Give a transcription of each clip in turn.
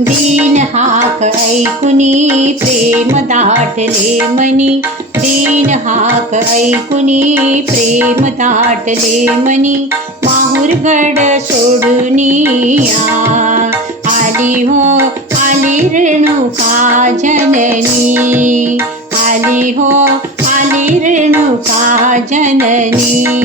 दीन हाक ऐकुनी प्रेम दाटले मनी. दीन हाक ऐकुनी प्रेम दाटले मनी. माहुरगड सोडुनी आली हो आली रेणुका जननी? आली हो आली रेणुका जननी?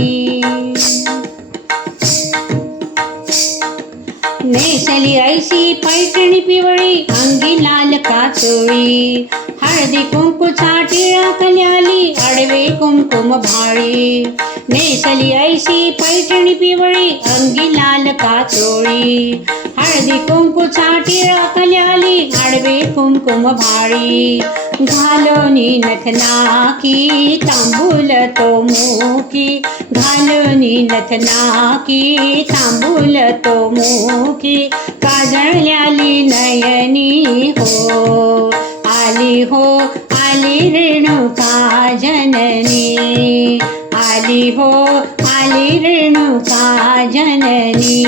नेसली ऐशी पैठणी पिवळी अंगी लाल काचोळी. हळदी कुंकूचा टिळा कल्याली आडवे कुंकुम भाळी. नेसली ऐशी पैठणी पिवळी अंगी लाल काचोळी. हळदी कुंकूचा टिळा कल्याली आडवे कुंकुम भाळी घालोनी नथनाकी तांबूल तो मुकी। घालोनी नथनाकी तांबूल तो मुकी। काजळल्याली नयनी हो आली हो आली रेणुका जननी? आली हो आली रेणुका जननी?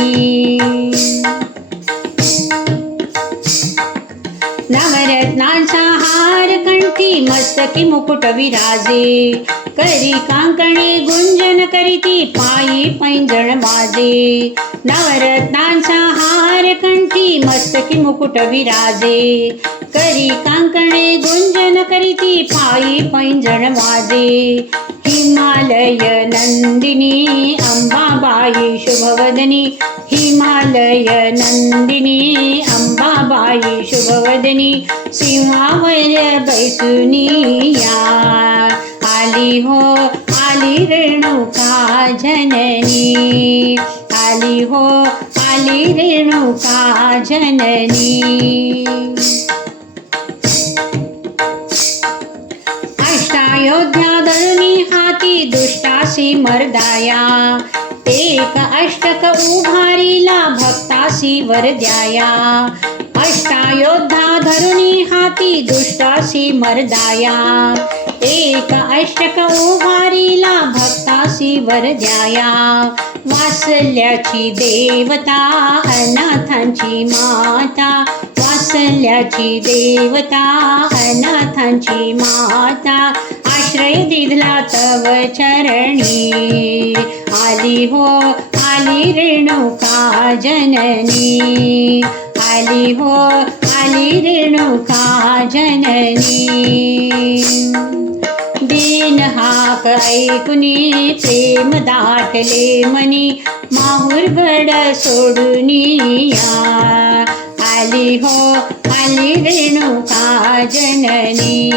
नवरत्नांचा हार कंठी करी मस्तकी मुकुट विराजे. करी कांकणे गुंजन करीती पायी पैंजण माझे नवरत्नांचा हार कंठी मस्तकी मुकुट विराजे. करी कांकणे गुंजन करीती पायी पैंजण माझे हिमालय नंदिनी अंबाबाई शुभवदनी. हिमालय नंदिनी अंबाबाई शुभवदनी. सिंहावर बैसू दुनिया आली हो आली रेणुका जननी. आली हो आली रेणुका जननी. अष्टायोध्या धरुणी हाती दुष्टासी मर्दाया. एक अष्टक उभारीला भक्तासी वरद्याया. अष्टायोद्धा धरुणी हाती दुष्टासी मर्दाया. एक अष्टक उभारीला भक्तासी वरद्याया. वासल्याची देवता अनाथांची माता. वासल्याची देवता अनाथांची माता. आश्रय दिला तव चरणी. आली हो आली रेणुका जननी. आली हो आली रेणुका जननी. दिन हाक ऐकुनी प्रेम दाटले मनी माहूर बड या. आली हो आली रेणुका जननी.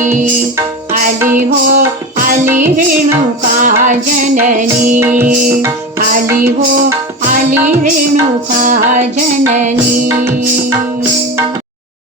आली हो आली रेणुका जननी. आली हो आली रेणुका जननी